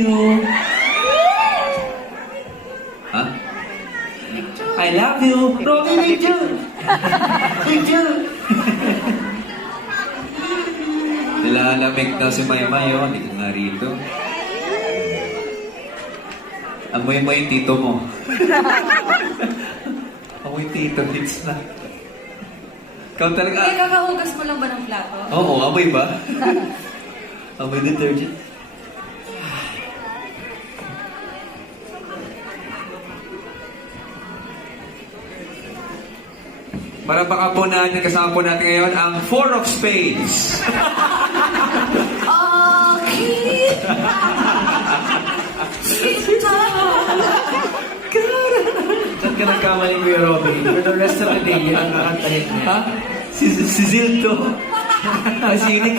you. Ha? I love you. Romy, picture. Picture. Nilalamig na si Maymay, oh. Hindi ka nga rito. Amoy mo yung tito mo. Amoy tito, hits na. Ikaw talaga... Eh, kakahugas mo lang ba ng plato? Oo, amoy ba? Amoy detergent. Para baka po natin, kasama po natin ngayon ang Four of Spades. Okay! Saan ka nagkamali, Kuya Robby? For the rest of the day, yan ang kakantahin niya. Ha? Si Zilto. Masinik.